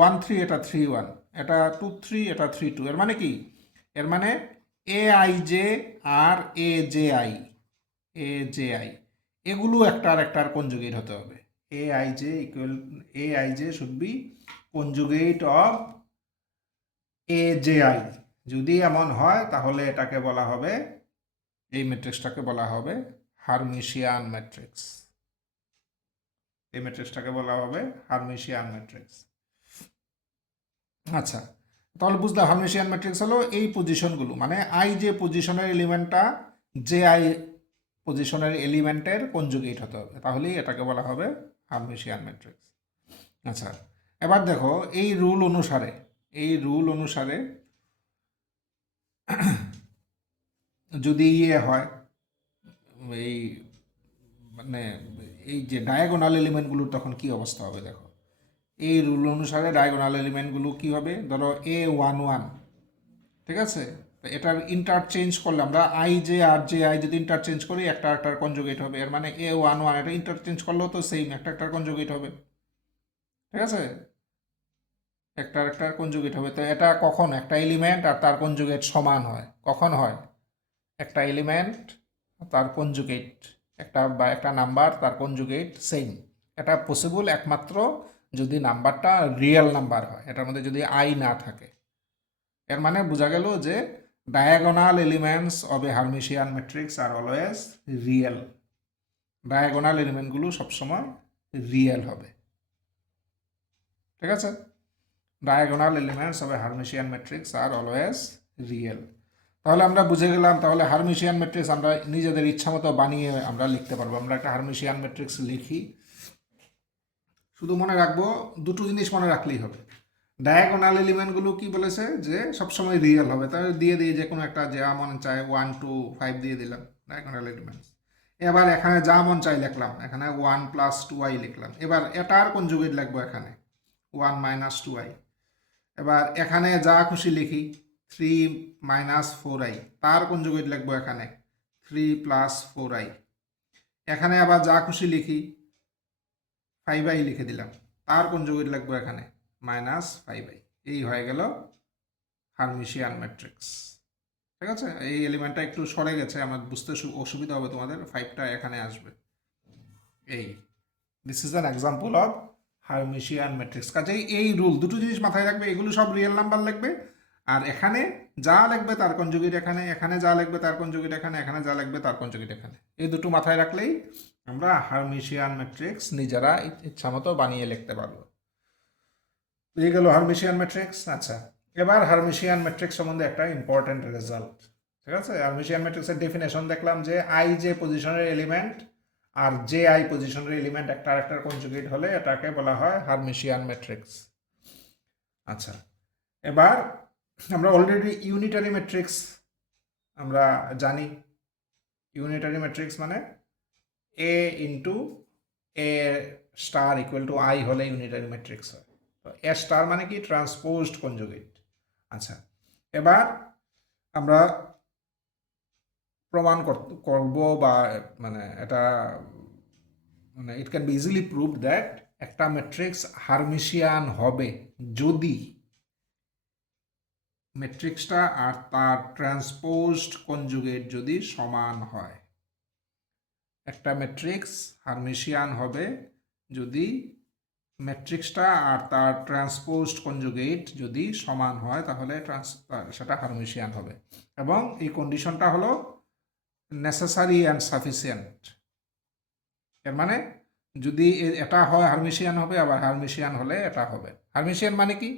1-3, এটা 3-1, এটা 2-3, এটা 3-2, এর মানে কি, এর মানে AIJ আর AJI এগুলো একটা আর একটার কনজুগেট হতে হবে। AIJ should be conjugate of AJI। যদি এমন হয় তাহলে এটাকে বলা হবে, এই ম্যাট্রিক্সটাকে বলা হবে হার্মিশিয়ান ম্যাট্রিক্স। এই ম্যাট্রিক্সটাকে বলা হবে হার্মিশিয়ান ম্যাট্রিক্স। আচ্ছা, তাহলে বুঝলাম হার্মিশিয়ান ম্যাট্রিক্স হলো এই পজিশনগুলো, মানে আই যে পজিশনের এলিমেন্টটা যে আই পজিশনের এলিমেন্টের কনজুগেট হতে হবে, তাহলেই এটাকে বলা হবে হার্মিশিয়ান ম্যাট্রিক্স। আচ্ছা, এবার দেখো এই রুল অনুসারে যদি ইয়ে হয়, এই মানে এই যে ডায়াগোনাল এলিমেন্টগুলোর তখন কি অবস্থা হবে দেখো। এই রুল অনুসারে ডায়াগোনাল এলিমেন্টগুলো কি হবে, ধরো A11, ঠিক আছে, তো এটার ইন্টারচেঞ্জ করলে আমরা আই জে আর জে আই যদি ইন্টারচেঞ্জ করি একটা একটার কনজুগেট হবে, এর মানে A11 এটা ইন্টারচেঞ্জ করলেও তো সেম একটা একটার কনজুগেট হবে, ঠিক আছে, একটার কনজুগেট হবে। তো এটা কখন একটা এলিমেন্ট আর তার কনজুগেট সমান হয়, কখন হয়, একটা এলিমেন্ট তার কনজুগেট একটা নাম্বার তার কনজুগেট সেম। এটা পসিবল একমাত্র যদি নাম্বারটা রিয়েল নাম্বার হয়, এটার মধ্যে যদি আই না থাকে। এর মানে বোঝা গেল যে diagonal elements of a Hermitian matrix are always real. Diagonal এলিমেন্টগুলো সবসময় রিয়েল হবে, ঠিক আছে। Diagonal elements of a Hermitian matrix are always real. তাহলে আমরা বুঝে গেলাম, তাহলে হার্মিশিয়ান ম্যাট্রিক্স আমরা নিজেদের ইচ্ছা মতো বানিয়ে আমরা লিখতে পারবো। আমরা একটা হার্মিশিয়ান ম্যাট্রিক্স লিখি, শুধু মনে রাখবো দুটো জিনিস মনে রাখলেই হবে। ডায়াগোনাল এলিমেন্টগুলো কি বলেছে যে সবসময় রিয়েল হবে, তাহলে দিয়ে দিয়ে যে কোনো একটা যা মন চায় 1 2 5 দিয়ে দিলাম ডায়াগোনাল এলিমেন্টস। এবার এখানে যা মন চাই লিখলাম, এখানে 1 + 2i লিখলাম। এবার এটার কনজুগেট লিখবো এখানে 1 - 2i। এবার এখানে যা খুশি লিখি 3 - 4i, তার কনজুগেট লিখবো এখানে 3 + 4i। এখানে আবার যা খুশি লিখি 5i লিখে দিলাম, তার কনজুগেট লিখবো এখানে -5i। এই হয়ে গেল হার্মিশিয়ান ম্যাট্রিক্স, ঠিক আছে। এই এলিমেন্টটা একটু সরে গেছে, আমার বুঝতে অসুবিধা হবে তোমাদের, 5টা এখানে আসবে। এই this is an example of Hermitian matrix. কাজেই এই রুল দুটো জিনিস মাথায় রাখবে, এগুলো সব রিয়েল নাম্বার লিখবে, আর এখানে যা লিখবে তার কনজুগেট এখানে, এখানে যা লিখবে তার কনজুগেট এখানে, এখানে যা লিখবে তার কনজুগেট এখানে। এই দুটো মাথায় রাখলেই আমরা হার্মিশিয়ান ম্যাট্রিক্স নিজেরা ইচ্ছামতো বানিয়ে লিখতে পারবো। এই গেল হার্মিশিয়ান ম্যাট্রিক্স। আচ্ছা, এবার হার্মিশিয়ান ম্যাট্রিক্স সম্বন্ধে একটা ইম্পর্টেন্ট রেজাল্ট, ঠিক আছে। হার্মিশিয়ান ম্যাট্রিক্সের ডেফিনেশন দেখলাম যে আই যে পজিশনের এলিমেন্ট আর জে আই পজিশনের এলিমেন্ট একটা আরেকটার কনজুগেট হলে এটাকে বলা হয় হার্মিশিয়ান ম্যাট্রিক্স। আচ্ছা, এবার আমরা অলরেডি ইউনিটারি ম্যাট্রিক্স আমরা জানি। ইউনিটারি ম্যাট্রিক্স মানে A into A star equal to I হলে ইউনিটারি ম্যাট্রিক্স হয়। তো এ স্টার মানে কি, ট্রান্সপোজড কনজুগেট। আচ্ছা, এবার আমরা প্রমাণ করব বা মানে এটা মানে ইট can be easily proved that একটা ম্যাট্রিক্স হার্মিশিয়ান হবে যদি ম্যাট্রিক্সটা আর তার ট্রান্সপোজড কনজুগেট যদি সমান হয়। একটা ম্যাট্রিক্স হার্মিশিয়ান হবে যদি ম্যাট্রিক্সটা আর তার ট্রান্সপোজড কনজুগেট যদি সমান হয়, তাহলে সেটা হার্মিশিয়ান হবে। এবং এই কন্ডিশনটা হলো নেসেসারি অ্যান্ড সাফিসিয়েন্ট। এর মানে যদি এটা হয় হার্মিশিয়ান হবে, আবার হার্মিশিয়ান হলে এটা হবে। হার্মিশিয়ান মানে কি,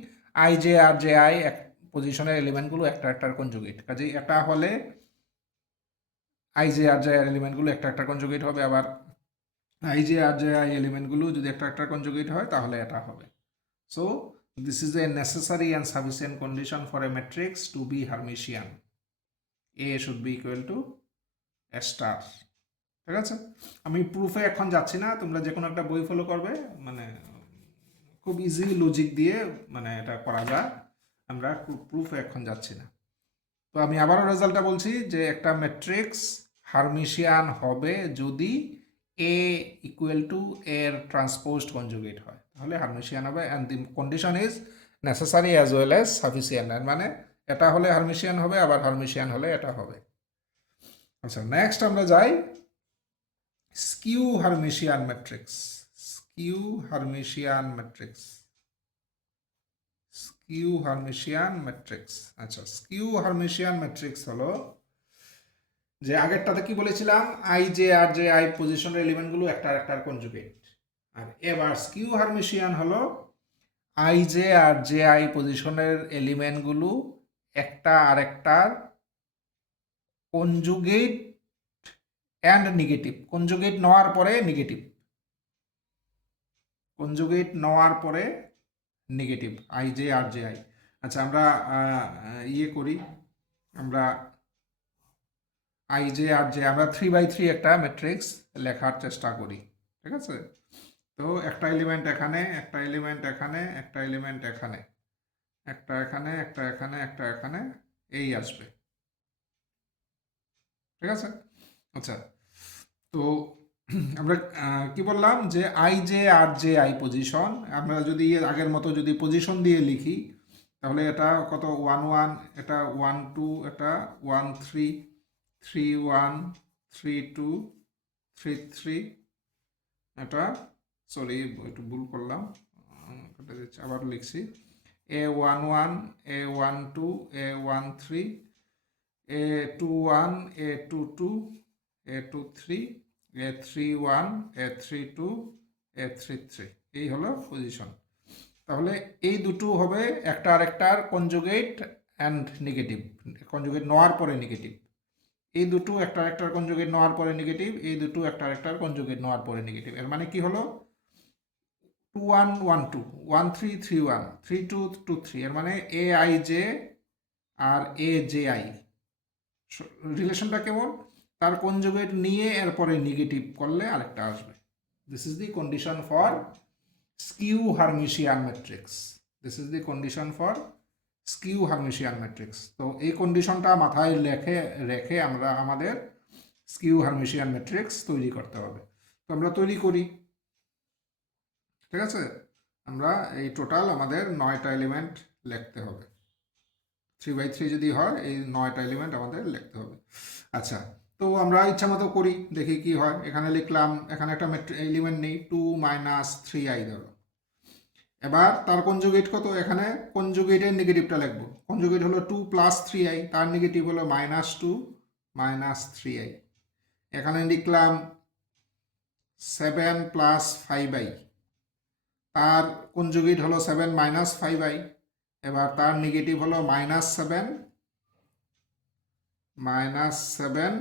আই জে আর জে আই এক পজিশনের এলিমেন্টগুলো একটা একটার কনজুগেট। কাজেই এটা হলে আই জে আর জে আই এলিমেন্টগুলো একটা একটা কনজুগেট হবে, আবার আই জে আর জে আই এলিমেন্টগুলো যদি একটা একটা কনজুগেট হয় তাহলে এটা হবে। So this is a necessary and sufficient condition for a matrix to be Hermitian. A should be equal to A star, ঠিক আছে। আমি প্রুফে এখন যাচ্ছি না, তোমরা যে কোনো একটা বই ফলো করবে, মানে খুব ইজি লজিক দিয়ে মানে এটা করা যায়। আমরা প্রুফে এখন যাচ্ছি না। তো আমি আবারও রেজাল্টটা বলছি যে একটা ম্যাট্রিক্স হার্মিশিয়ান হবে যদি এ ইকুয়াল টু এর ট্রান্সপোজড কনজুগেট হয়, তাহলে হার্মিশিয়ান হবে। And the condition is necessary as well as sufficient. মানে এটা হলে হার্মিশিয়ান হবে, আবার হার্মিশিয়ান হলে এটা হবে। আচ্ছা, নেক্সট আমরা যাই skew Hermitian matrix. Skew Hermitian matrix, skew Hermitian matrix. আচ্ছা, স্কিউ হার্মিশিয়ান ম্যাট্রিক্স হলো যে আগেরটাতে কি বলেছিলাম, আই জে আর জে আই পজিশনের এলিমেন্টগুলো একটা আরেকটার কনজুগেট। আর এবার স্কিউ হারমিশিয়ান হলো আই জে আর জে আই পজিশনের এলিমেন্টগুলো একটা আরেকটার কনজুগেট অ্যান্ড নেগেটিভ। কনজুগেট নেওয়ার পরে নেগেটিভ, কনজুগেট নেওয়ার পরে নেগেটিভ, আই জে আর জে আই। আচ্ছা আমরা ইয়ে করি, আমরা আই জে আর জে আমরা 3x3 একটা ম্যাট্রিক্স লেখার চেষ্টা করি, ঠিক আছে? তো একটা এলিমেন্ট এখানে, একটা এলিমেন্ট এখানে, একটা এলিমেন্ট এখানে, একটা এখানে, একটা এখানে, একটা এখানে, এই আসবে, ঠিক আছে? আচ্ছা, তো আমরা কি বললাম যে আই জে আর জে আই পজিশন, আমরা যদি আগের মতো যদি পজিশন দিয়ে লিখি তাহলে এটা কত 1 1, এটা 1 2, এটা 1 3, 3 1, 3 2, 3 3, এটা সরি একটু ভুল করলাম, আবার লিখছি A11, A12, A13, A21, A22, A23, A31, A32, A33, এই হলো পজিশন। তাহলে এই দুটো হবে একটা আরেকটার কনজুগেট অ্যান্ড নেগেটিভ, কনজুগেট নেওয়ার পরে নেগেটিভ। এই দুটো একটা আরেকটার কনজুগেট নেওয়ার পরে নেগেটিভ, এই দুটো একটা আরেকটার কনজুগেট নেওয়ার পরে নেগেটিভ। এর মানে কি হলো 2 1 1 2, 1 3 3 1, 3 2 2 3। এর মানে এ আই জে আর এ জে আই রিলেশনটা কেমন, তার কনজুগেট নিয়ে এরপরে নেগেটিভ করলে আরেকটা আসবে। This is the condition for skew Hermitian matrix. This is the condition for skew Hermitian matrix. তো এই কন্ডিশনটা মাথায় রেখে আমরা আমাদের স্কিউ হারমিশিয়ান ম্যাট্রিক্স তৈরি করতে হবে। তো আমরা তৈরি করি, ঠিক আছে? আমরা এই টোটাল আমাদের 9টা এলিমেন্ট লিখতে হবে। 3x3 যদি হয় এই 9টা এলিমেন্ট আমাদের লিখতে হবে। আচ্ছা, তো আমরা ইচ্ছা মতো করি, দেখি কি হয়। এখানে লিখলাম, এখানে একটা এলিমেন্ট নেই 2 - 3i ধরো। এবার তার কনজুগেট কত, এখানে কনজুগেটের নেগেটিভটা লিখবো। কনজুগেট হলো 2 + 3i, তার নেগেটিভ হলো -2 - 3i। এখানে লিখলাম 7 + 5i, তার কনজুগেট হলো 7 - 5i। এবার তার নেগেটিভ হলো -7 -7।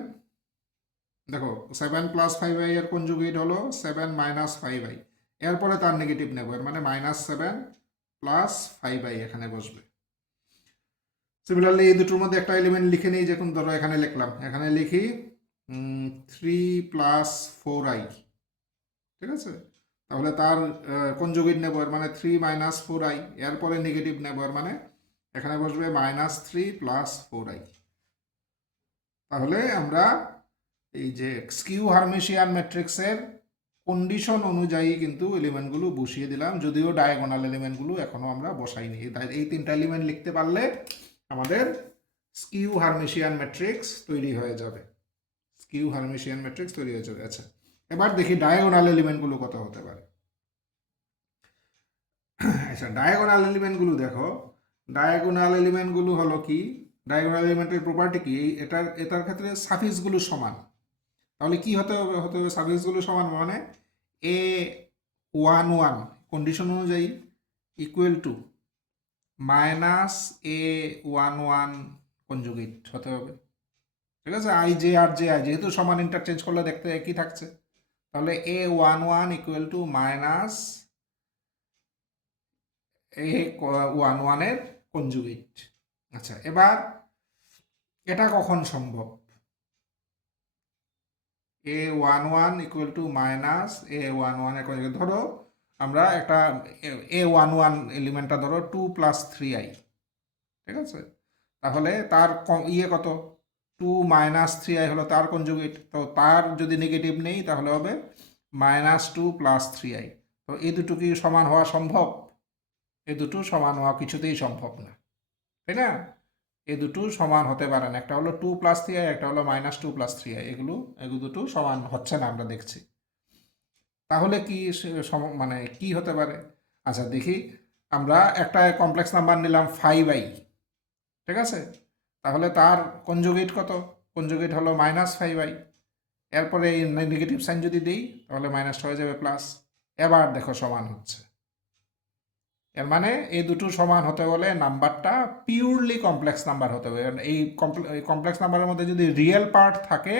দেখো 7 + 5i এর কনজুগেট হলো 7 - 5i, এরপরে তার নেগেটিভ নেব, এর মানে -7 + 5i এখানে বসবে। সিমিলারলি এই দুটোর মধ্যে একটা এলিমেন্ট লিখে নিই, যখন ধরো এখানে লিখলাম, এখানে লিখি 3 + 4i, ঠিক আছে? তাহলে তার কনজুগেট নেব, এর মানে 3 - 4i, এরপরে নেগেটিভ নেব, এর মানে এখানে বসবে -3 + 4i। তাহলে আমরা এই যে স্কিউ হারমিশিয়ান ম্যাট্রিক্সের কন্ডিশন অনুযায়ী কিন্তু এলিমেন্টগুলো বসিয়ে দিলাম, যদিও ডায়াগোনাল এলিমেন্টগুলো এখনও আমরা বসাইনি। এই 3টা এলিমেন্ট লিখতে পারলে আমাদের স্কিউ হারমিশিয়ান ম্যাট্রিক্স তৈরি হয়ে যাবে। স্কিউ হারমিশিয়ান ম্যাট্রিক্স তৈরি হয়ে যাবে। আচ্ছা, এবার দেখি ডায়াগোনাল এলিমেন্টগুলো কত হতে পারে। আচ্ছা, ডায়াগোনাল এলিমেন্টগুলো দেখো, ডায়াগোনাল এলিমেন্টগুলো হলো কি, ডায়াগোনাল এলিমেন্টের প্রপার্টি কি, এটার ক্ষেত্রে সাফিক্সগুলো সমান। তাহলে কি হতে হবে, সাফিক্সগুলো সমান, মানে A11 কন্ডিশন অনুযায়ী ইকুয়াল টু -A11 কনজুগেট হতে হবে, ঠিক আছে? আই জে আর জে আই যেহেতু সমান, ইন্টারচেঞ্জ করলে দেখতে একই থাকছে। তাহলে A11 ইকুয়াল টু -A11 এর কনজুগেট। আচ্ছা, এবার এটা কখন সম্ভব? A11 ইকুয়াল টু -A11 এর কনজুগেট। ধরো আমরা একটা A11 এলিমেন্টটা ধরো 2 + 3i, ঠিক আছে? তাহলে তার ইয়ে কত, 2 - 3i হলো তার কনজুগেট। তো তার যদি নেগেটিভ নেই তাহলে হবে -2 + 3i। তো এই দুটো কি সমান হওয়া সম্ভব? এই দুটো সমান হওয়া কিছুতেই সম্ভব না, তাই না? এই দুটো সমান হতে পারে না। একটা হলো 2 + 3i, একটা হলো -2 + 3i। এগুলো দুটো সমান হচ্ছে না, আমরা দেখছি। তাহলে কি মানে কি হতে পারে? আচ্ছা দেখি, আমরা একটা কমপ্লেক্স নাম্বার নিলাম 5i, ঠিক আছে? তাহলে তার কনজুগেট কত? কনজুগেট হলো -5i, এরপরে এই নেগেটিভ সাইন যদি দিই তাহলে মাইনাসটা হয়ে যাবে প্লাস। এবার দেখো সমান হচ্ছে। এর মানে এই দুটো সমান হতে হলে নাম্বারটা পিওরলি কমপ্লেক্স নাম্বার হতে হবে। এই কমপ্লেক্স নাম্বারের মধ্যে যদি রিয়েল পার্ট থাকে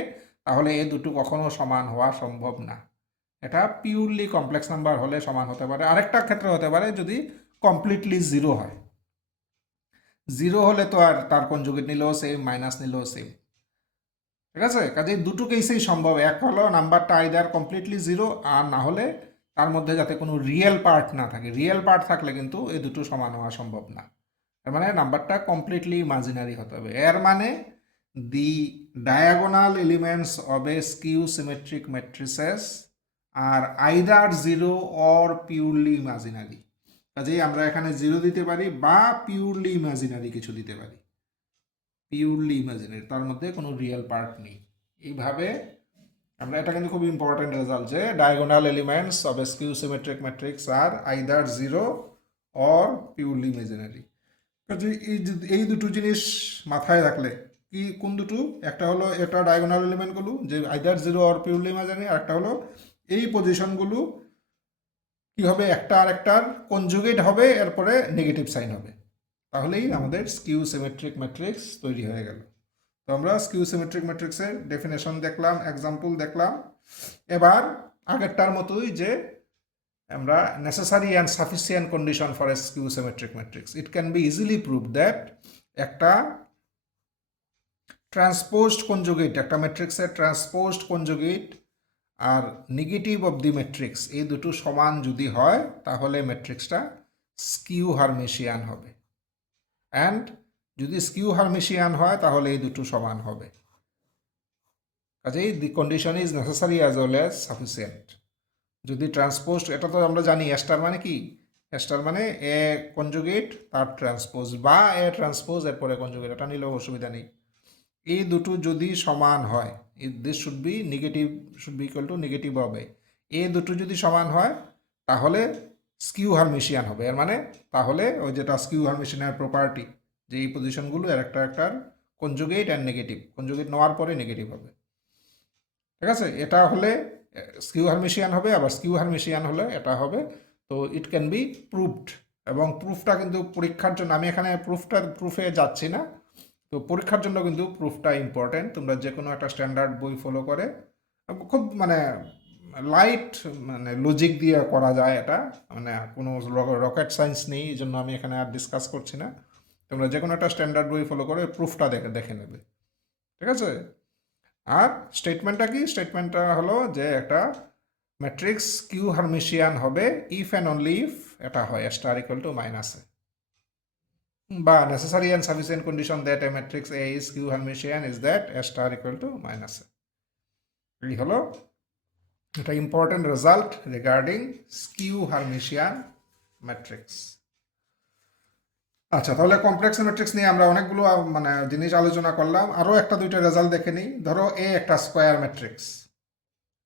তাহলে এই দুটো কখনো সমান হওয়া সম্ভব না। এটা পিওরলি কমপ্লেক্স নাম্বার হলে সমান হতে পারে। আরেকটা ক্ষেত্রে হতে পারে যদি কমপ্লিটলি জিরো হয়। জিরো হলে তো আর তার কনজুগেট নিলেও সেম, মাইনাস নিলেও সেম। ঠিক আছে, কাজেই দুটো কেসেই সম্ভব। এক হলো নাম্বারটা আইদার কমপ্লিটলি জিরো, আর না হলে তার মধ্যে যাতে কোনো রিয়েল পার্ট না থাকে। রিয়েল পার্ট থাকলে কিন্তু এই দুটো সমান হওয়া সম্ভব না। এর মানে নাম্বারটা কমপ্লিটলি ইমাজিনারি হতে হবে। এর মানে the diagonal elements of a skew symmetric matrices are either zero or purely imaginary. কাজেই আমরা এখানে জিরো দিতে পারি বা পিওরলি ইমাজিনারি কিছু দিতে পারি। পিওরলি ইমাজিনারি, তার মধ্যে কোনো রিয়েল পার্ট নেই। এইভাবে আমরা, এটা কিন্তু খুব ইম্পর্টেন্ট রেজাল্ট, যে diagonal elements of a skew symmetric matrix are either zero or purely imaginary. কাজে এই দুটো জিনিস মাথায় রাখলে, কি কোন দুটো, একটা হলো এটা ডায়াগোনাল এলিমেন্টগুলো যে either zero or purely imaginary, আর একটা হলো এই পজিশনগুলো কি হবে, একটা আর একটার কনজুগেট হবে, এরপরে নেগেটিভ সাইন হবে, তাহলেই আমাদের স্কিউ সিমেট্রিক ম্যাট্রিক্স তৈরি হয়ে গেল। তো আমরা স্কিউ সিমেট্রিক ম্যাট্রিক্সের ডেফিনেশন দেখলাম, এক্সাম্পল দেখলাম। এবার আগেরটার মতোই, যে আমরা necessary and sufficient condition for a skew symmetric matrix, it can be easily prove that একটা ট্রান্সপোজড কনজুগেট, একটা ম্যাট্রিক্সের ট্রান্সপোজড কনজুগেট আর নেগেটিভ অফ দি ম্যাট্রিক্স, এই দুটো সমান যদি হয় তাহলে ম্যাট্রিক্সটা স্কিউ হারমিশিয়ান হবে। অ্যান্ড যদি স্কিউ হারমিশিয়ান হয় তাহলে এই দুটো সমান হবে। কাজেই the condition is necessary as well as sufficient. যদি ট্রান্সপোজড, এটা তো আমরা জানি এস্টার মানে কি, এস্টার মানে এ কনজুগেট তার ট্রান্সপোজ, বা এ ট্রান্সপোজ এরপরে কনজুগেট, এটা নিলেও অসুবিধা নেই। এই দুটো যদি সমান হয়, this should be negative, should be equal two negative হবে। এই দুটো যদি সমান হয় তাহলে স্কিউ হারমিশিয়ান হবে। এর মানে তাহলে ওই যেটা স্কিউ হারমিশিয়ানের প্রপার্টি, যে এই পজিশনগুলো এর একটা একটার কনজুগেট অ্যান্ড নেগেটিভ, কনজুগেট নেওয়ার পরে নেগেটিভ হবে। ঠিক আছে, এটা হলে স্কিউ হারমিশিয়ান হবে, আবার স্কিউ হারমিশিয়ান হলে এটা হবে। তো ইট ক্যান বি প্রুভড, এবং প্রুফটা কিন্তু পরীক্ষার জন্য, আমি এখানে প্রুফে যাচ্ছি না, তো পরীক্ষার জন্য কিন্তু প্রুফটা ইম্পর্টেন্ট। তোমরা যে কোনো একটা স্ট্যান্ডার্ড বই ফলো করে খুব মানে লাইট মানে লজিক দিয়ে করা যায় এটা, মানে কোনো রকেট সায়েন্স নেই, এই জন্য আমি এখানে আর ডিসকাস করছি না। তোমরা যে কোনো একটা স্ট্যান্ডার্ড বই ফলো করে প্রুফটা দেখে নেবে। ঠিক আছে, আর স্টেটমেন্টটা কি, স্টেটমেন্টটা হলো যে একটা ম্যাট্রিক্স কিউ হারমিশিয়ান হবে ইফ অ্যান্ড অনলি ইফ এটা হয় স্টার ইকুয়াল টু মাইনাস এ, বা necessary and sufficient condition that a matrix A is Q Hermitian is that A star equal to minus A. এই হলো একটা important result regarding skew Hermitian matrix. আচ্ছা, তাহলে complex matrix নিয়ে আমরা অনেকগুলো মানে জিনিস আলোচনা করলাম। আরও একটা দুইটা রেজাল্ট দেখে নিই। ধরো এ একটা স্কোয়ার ম্যাট্রিক্স,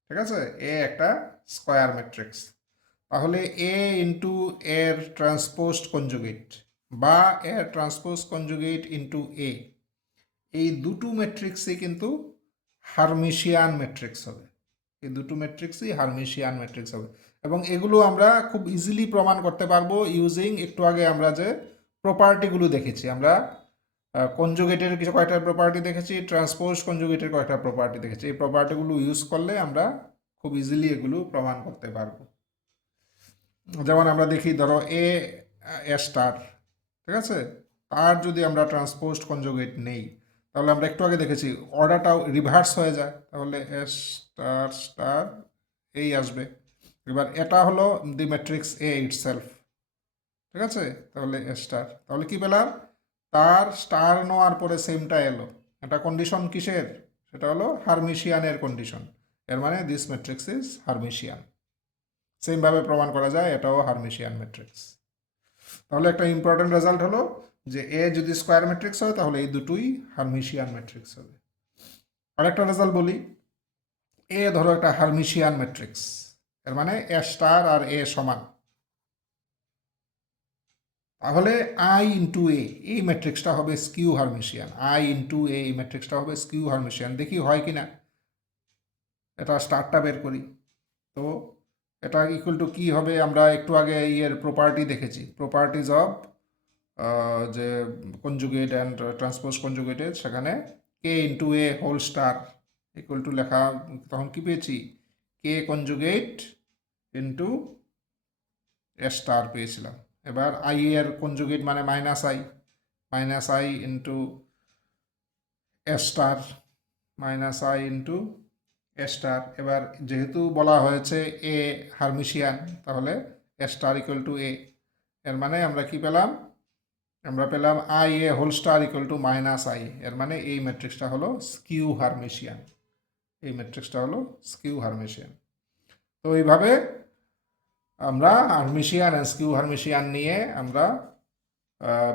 ঠিক আছে, এ একটা স্কোয়ার ম্যাট্রিক্স, তাহলে এ ইন্টু এর ট্রান্সপোজড কনজুগেট বা এর ট্রান্সপোজ কনজুগেট ইন্টু এ, এই দুটো ম্যাট্রিক্সই কিন্তু হারমিশিয়ান ম্যাট্রিক্স হবে। এই দুটো ম্যাট্রিক্সই হারমিশিয়ান ম্যাট্রিক্স হবে, এবং এগুলো আমরা খুব ইজিলি প্রমাণ করতে পারবো ইউজিং, একটু আগে আমরা যে প্রপার্টিগুলো দেখেছি, আমরা কনজুগেটের কিছু কয়েকটা প্রপার্টি দেখেছি, ট্রান্সপোজ কনজুগেটের কয়েকটা প্রপার্টি দেখেছি। এই প্রপার্টিগুলো ইউজ করলে আমরা খুব ইজিলি এগুলো প্রমাণ করতে পারবো। যেমন আমরা দেখি, ধরো এ স্টার, ঠিক আছে, তার যদি আমরা ট্রান্সপোজড কনজুগেট নেই তাহলে আমরা একটু আগে দেখেছি অর্ডারটাও রিভার্স হয়ে যায়, তাহলে এস স্টার স্টার এই আসবে। এবার এটা হলো দি ম্যাট্রিক্স এ ইটসেলফ, ঠিক আছে, তাহলে এ স্টার, তাহলে কি পেলাম, তার স্টার নেওয়ার পরে সেমটা এলো, এটা কন্ডিশন কিসের, সেটা হলো হারমিশিয়ানের কন্ডিশন। এর মানে দিস ম্যাট্রিক্স ইজ হারমিশিয়ান। সেমভাবে প্রমাণ করা যায় এটাও হারমিশিয়ান ম্যাট্রিক্স। তাহলে একটা ইম্পর্টেন্ট রেজাল্ট হলো যে এ যদি স্কোয়ার ম্যাট্রিক্স হয় তাহলে এই দুটোই হারমিশিয়ান ম্যাট্রিক্স হবে। আরেকটা রেজাল্ট বলি, এ ধরো একটা হারমিশিয়ান ম্যাট্রিক্স, এর মানে এ স্টার আর এ সমান, তাহলে আই ইন্টু এ এই ম্যাট্রিক্সটা হবে স্কিউ হারমিশিয়ান। আই ইন্টু এ এই ম্যাট্রিক্সটা হবে স্কিউ হারমিশিয়ান। দেখি হয় কি না, এটা স্টারটা বের করি। তো এটা ইকুয়াল টু কী হবে, আমরা একটু আগে ইয়ের প্রপার্টি দেখেছি, প্রপার্টিজ অফ যে কনজুগেট অ্যান্ড ট্রান্সপোজ কনজুগেটেড, সেখানে k into A whole star equal to লেখা, তখন কি পেয়েছি, k conjugate into A star পেয়েছিলাম। এবার আই এর কনজুগেট মানে minus i into A star, minus i into A star. এবার যেহেতু বলা হয়েছে এ হারমিশিয়ান, তাহলে A star equal to A, এর মানে আমরা কি পেলাম, আমরা পেলাম i A whole star equal to minus I. এর মানে এই ম্যাট্রিক্সটা হলো স্কিউ হারমিশিয়ান, এই ম্যাট্রিক্সটা হলো স্কিউ হারমিশিয়ান। তো এইভাবে আমরা হারমিশিয়ান অ্যান্ড স্কিউ হারমিশিয়ান নিয়ে আমরা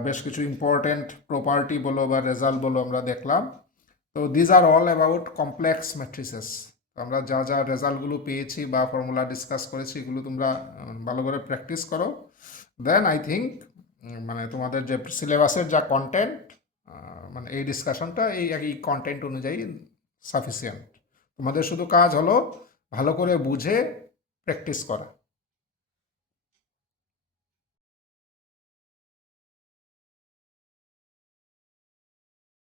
বেশ কিছু ইম্পর্টেন্ট প্রপার্টি বলো বা রেজাল্ট বলো আমরা দেখলাম। তো these are all about complex matrices. আমরা যা যা রেজাল্টগুলো পেয়েছি বা ফর্মুলা ডিসকাস করেছি, এগুলো তোমরা ভালো করে প্র্যাকটিস করো। দেন আই থিঙ্ক মানে তোমাদের যে সিলেবাসের যা কন্টেন্ট, মানে এই ডিসকাশনটা এই কন্টেন্ট অনুযায়ী সাফিসিয়েন্ট। তোমাদের শুধু কাজ হলো ভালো করে বুঝে প্র্যাকটিস করা।